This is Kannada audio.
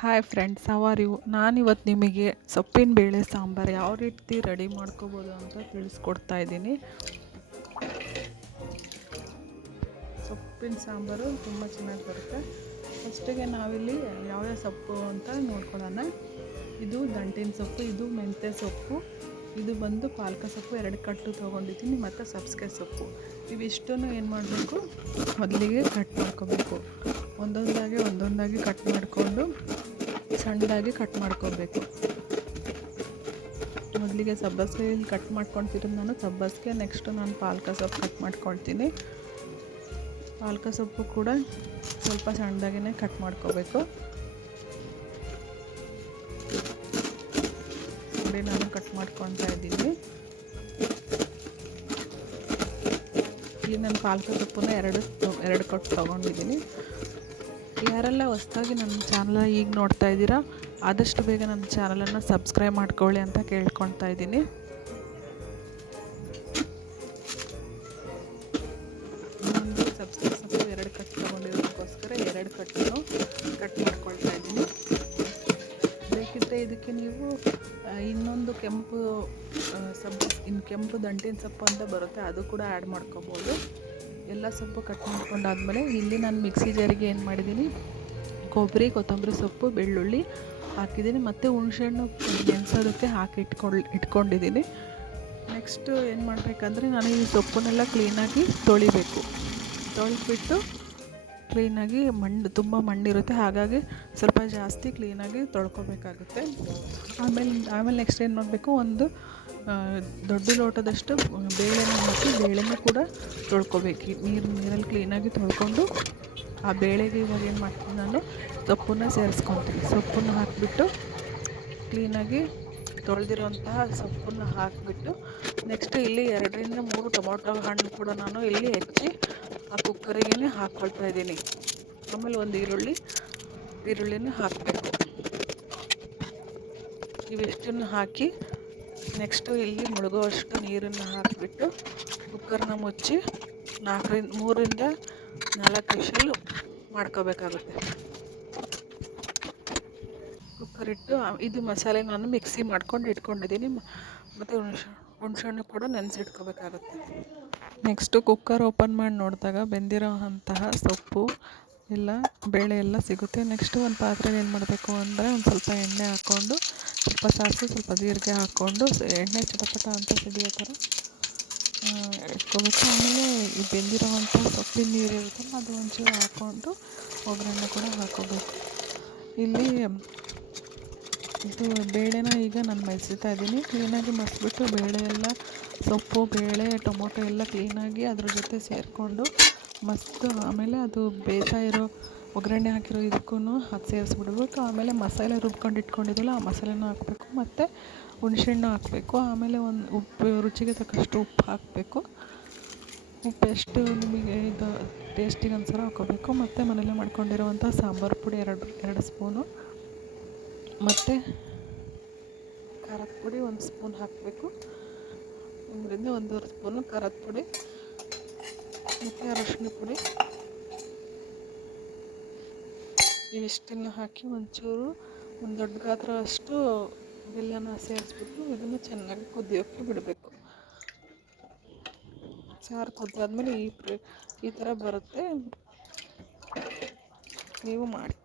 Hi friends, how are you? ನಾನಿವತ್ತು ನಿಮಗೆ ಸೊಪ್ಪಿನ ಬೇಳೆ ಸಾಂಬಾರು ಯಾವ ರೀತಿ ರೆಡಿ ಮಾಡ್ಕೋಬೋದು ಅಂತ ತಿಳಿಸ್ಕೊಡ್ತಾ ಇದ್ದೀನಿ. ಸೊಪ್ಪಿನ ಸಾಂಬಾರು ತುಂಬ ಚೆನ್ನಾಗಿ ಬರುತ್ತೆ. ಫಸ್ಟಿಗೆ ನಾವಿಲ್ಲಿ ಯಾವ್ಯಾವ ಸೊಪ್ಪು ಅಂತ ನೋಡ್ಕೊಳ್ಳೋಣ. ಇದು ದಂಟಿನ ಸೊಪ್ಪು, ಇದು ಮೆಂತ್ಯ ಸೊಪ್ಪು, ಇದು ಬಂದು ಪಾಲಕ ಸೊಪ್ಪು 2 ಕಟ್ಟು ತೊಗೊಂಡಿದ್ದೀನಿ, ಮತ್ತು ಸಬ್ಸಿಗೆ ಸೊಪ್ಪು. ಇವಿಷ್ಟನ್ನು ಏನು ಮಾಡಬೇಕು, ಮೊದಲಿಗೆ ಕಟ್ ಮಾಡ್ಕೋಬೇಕು. ಒಂದೊಂದಾಗಿ ಕಟ್ ಮಾಡಿಕೊಂಡು ಸಣ್ಣದಾಗಿ ಕಟ್ ಮಾಡ್ಕೋಬೇಕು. ಮೊದಲಿಗೆ ಸಬ್ಬಸಿಗೆ ಕಟ್ ಮಾಡ್ಕೊಳ್ತಿರೋದು ನಾನು ಸಬ್ಬಸಿಗೆ. ನೆಕ್ಸ್ಟು ನಾನು ಪಾಲಕ ಸೊಪ್ಪು ಕಟ್ ಮಾಡ್ಕೊಳ್ತೀನಿ. ಪಾಲಕ ಸೊಪ್ಪು ಕೂಡ ಸ್ವಲ್ಪ ಸಣ್ಣದಾಗಿಯೇ ಕಟ್ ಮಾಡ್ಕೋಬೇಕು. ನೋಡಿ, ನಾನು ಕಟ್ ಮಾಡ್ಕೊತಾ ಇದ್ದೀನಿ. ಇಲ್ಲಿ ನಾನು ಪಾಲಕ ಸೊಪ್ಪನ್ನ ಎರಡು ಕಟ್ ತೊಗೊಂಡಿದ್ದೀನಿ. ಯಾರೆಲ್ಲ ಹೊಸದಾಗಿ ನನ್ನ ಚಾನಲ್ ಈಗ ನೋಡ್ತಾ ಇದ್ದೀರಾ, ಆದಷ್ಟು ಬೇಗ ನನ್ನ ಚಾನಲನ್ನು ಸಬ್ಸ್ಕ್ರೈಬ್ ಮಾಡ್ಕೊಳ್ಳಿ ಅಂತ ಕೇಳ್ಕೊಳ್ತಾ ಇದ್ದೀನಿ. ನಾನು ಸಬ್ಸಿಗೆ ಸೊಪ್ಪು 2 ಕಟ್ ತೊಗೊಂಡಿರೋದಕ್ಕೋಸ್ಕರ 2 ಕಟ್ಟನ್ನು ಕಟ್ ಮಾಡ್ಕೊಳ್ತಾ ಇದ್ದೀನಿ. ಬೇಕಿದ್ದರೆ ಇದಕ್ಕೆ ನೀವು ಇನ್ನೊಂದು ಕೆಂಪು ಕೆಂಪು ದಂಟಿನ ಸೊಪ್ಪು ಅಂತ ಬರುತ್ತೆ, ಅದು ಕೂಡ ಆ್ಯಡ್ ಮಾಡ್ಕೋಬೋದು. ಎಲ್ಲ ಸೊಪ್ಪು ಕಟ್ ಮಾಡ್ಕೊಂಡಾದ್ಮೇಲೆ ಇಲ್ಲಿ ನಾನು ಮಿಕ್ಸಿ ಜಾರಿಗೆ ಏನು ಮಾಡಿದ್ದೀನಿ, ಕೊಬ್ಬರಿ, ಕೊತ್ತಂಬರಿ ಸೊಪ್ಪು, ಬೆಳ್ಳುಳ್ಳಿ ಹಾಕಿದ್ದೀನಿ, ಮತ್ತು ಹುಣಸೆಹಣ್ಣು ನೆನೆಸೋದಕ್ಕೆ ಹಾಕಿ ಇಟ್ಕೊಂಡಿದ್ದೀನಿ. ನೆಕ್ಸ್ಟು ಏನು ಮಾಡಬೇಕಂದ್ರೆ, ನಾನು ಈ ಸೊಪ್ಪನ್ನೆಲ್ಲ ಕ್ಲೀನಾಗಿ ತೊಳಿಬೇಕು. ತೊಳೆದ್ಬಿಟ್ಟು ಕ್ಲೀನಾಗಿ ತುಂಬ ಮಣ್ಣಿರುತ್ತೆ, ಹಾಗಾಗಿ ಸ್ವಲ್ಪ ಜಾಸ್ತಿ ಕ್ಲೀನಾಗಿ ತೊಳ್ಕೊಬೇಕಾಗುತ್ತೆ. ಆಮೇಲೆ ನೆಕ್ಸ್ಟ್ ಏನು ಮಾಡಬೇಕು, ಒಂದು ದೊಡ್ಡ ಲೋಟದಷ್ಟು ಬೇಳೆನ ಹಾಕಿ ಬೇಳೆನೂ ಕೂಡ ತೊಳ್ಕೊಬೇಕು. ನೀರಲ್ಲಿ ಕ್ಲೀನಾಗಿ ತೊಳ್ಕೊಂಡು ಆ ಬೇಳೆಗೆ ಇವಾಗ ಏನು ಮಾಡ್ತೀನಿ, ನಾನು ಸೊಪ್ಪನ್ನು ಸೇರಿಸ್ಕೊತೀನಿ. ಸೊಪ್ಪನ್ನು ಹಾಕಿಬಿಟ್ಟು ಕ್ಲೀನಾಗಿ ತೊಳೆದಿರೋಂತಹ ಸೊಪ್ಪನ್ನು ಹಾಕಿಬಿಟ್ಟು ನೆಕ್ಸ್ಟ್ ಇಲ್ಲಿ 2ರಿಂದ 3 ಟೊಮೊಟೊ ಹಣ್ಣು ಕೂಡ ನಾನು ಇಲ್ಲಿ ಹೆಚ್ಚಿ ಆ ಕುಕ್ಕರಿಗೆ ಹಾಕ್ಕೊಳ್ತಾ ಇದ್ದೀನಿ. ಆಮೇಲೆ ಒಂದು ಈರುಳ್ಳಿನ ಹಾಕಬೇಕು. ಇವಿಷ್ಟನ್ನು ಹಾಕಿ ನೆಕ್ಸ್ಟು ಇಲ್ಲಿ ಮುಳುಗುವಷ್ಟು ನೀರನ್ನು ಹಾಕಿಬಿಟ್ಟು ಕುಕ್ಕರ್ನ ಮುಚ್ಚಿ 3ರಿಂದ 4 ವಿಷಲ್ ಮಾಡ್ಕೋಬೇಕಾಗುತ್ತೆ. ಕುಕ್ಕರ್ ಇಟ್ಟು ಇದು ಮಸಾಲೆ ನಾನು ಮಿಕ್ಸಿ ಮಾಡ್ಕೊಂಡು ಇಟ್ಕೊಂಡಿದ್ದೀನಿ, ಮತ್ತು ಹುಣಸೆಹಣ್ಣು ಕೂಡ ನೆನೆಸಿಟ್ಕೋಬೇಕಾಗುತ್ತೆ. ನೆಕ್ಸ್ಟು ಕುಕ್ಕರ್ ಓಪನ್ ಮಾಡಿ ನೋಡಿದಾಗ ಬೆಂದಿರೋ ಅಂತಹ ಸೊಪ್ಪು ಎಲ್ಲ ಬೇಳೆ ಎಲ್ಲ ಸಿಗುತ್ತೆ. ನೆಕ್ಸ್ಟು ಒಂದು ಪಾತ್ರೆಯಲ್ಲಿ ಏನು ಮಾಡಬೇಕು ಅಂದರೆ, ಒಂದು ಸ್ವಲ್ಪ ಎಣ್ಣೆ ಹಾಕ್ಕೊಂಡು, ಸ್ವಲ್ಪ ಸಾಸಿವೆ, ಸ್ವಲ್ಪ ಜೀರಿಗೆ ಹಾಕ್ಕೊಂಡು ಎಣ್ಣೆ ಚಟಪಟ ಅಂತ ಸಿಡಿಯೋ ಥರ ಇಟ್ಕೋಬೇಕು. ಆಮೇಲೆ ಈ ಬೆಂದಿರೋವಂಥ ಸೊಪ್ಪಿನ ನೀರು ಇರುತ್ತಲ್ಲ, ಅದು ಒಂಚೂರು ಹಾಕ್ಕೊಂಡು ಒಗ್ಗರಣೆ ಕೂಡ ಹಾಕ್ಕೋಬೇಕು. ಇಲ್ಲಿ ಇದು ಬೇಳೆನ ಈಗ ನಾನು ಮಸಿತಾ ಇದ್ದೀನಿ. ಕ್ಲೀನಾಗಿ ಮಸಿಬಿಟ್ಟು ಬೇಳೆ ಎಲ್ಲ ಸೊಪ್ಪು, ಬೇಳೆ, ಟೊಮೊಟೊ ಎಲ್ಲ ಕ್ಲೀನಾಗಿ ಅದ್ರ ಜೊತೆ ಸೇರಿಕೊಂಡು ಮಸ್ತು. ಆಮೇಲೆ ಅದು ಬೇಯ್ತಾ ಇರೋ ಒಗ್ಗರಣೆ ಹಾಕಿರೋ ಇದಕ್ಕೂ ಅದು ಸೇರಿಸ್ಬಿಡ್ಬೇಕು. ಆಮೇಲೆ ಮಸಾಲೆ ರುಬ್ಕೊಂಡು ಇಟ್ಕೊಂಡಿದ್ದಲ್ಲ, ಆ ಮಸಾಲೆನೂ ಹಾಕಬೇಕು, ಮತ್ತು ಹುಣಸೆಹಣ್ಣು ಹಾಕಬೇಕು. ಆಮೇಲೆ ಒಂದು ಉಪ್ಪು, ರುಚಿಗೆ ತಕ್ಕಷ್ಟು ಉಪ್ಪು ಹಾಕಬೇಕು. ಉಪ್ಪು ಎಷ್ಟು ನಿಮಗೆ ಇದು ಟೇಸ್ಟಿಗೆ ಅನುಸಾರ ಹಾಕ್ಕೋಬೇಕು. ಮತ್ತು ಮನೇಲೆ ಮಾಡ್ಕೊಂಡಿರೋವಂಥ ಸಾಂಬಾರು ಪುಡಿ 2 ಸ್ಪೂನು, ಮತ್ತು ಖಾರದ ಪುಡಿ 1 ಸ್ಪೂನ್ ಹಾಕಬೇಕು. 1ರಿಂದ 1.5 ಸ್ಪೂನು ಖಾರದ ಪುಡಿ, ಮತ್ತು ಅರಶಿನ ಪುಡಿ. ಇವಿಷ್ಟನ್ನು ಹಾಕಿ ಒಂಚೂರು ಒಂದು ದೊಡ್ಡ ಗಾತ್ರ ಅಷ್ಟು ಬೆಲ್ಲನ ಸೇರಿಸ್ಬಿಟ್ಟು ಇದನ್ನು ಚೆನ್ನಾಗಿ ಕುದಿಯೋಕ್ಕೆ ಬಿಡಬೇಕು. ಸಾರು ಕುದ್ದಾದ್ಮೇಲೆ ಈ ಥರ ಬರುತ್ತೆ. ನೀವು ಮಾಡಿ.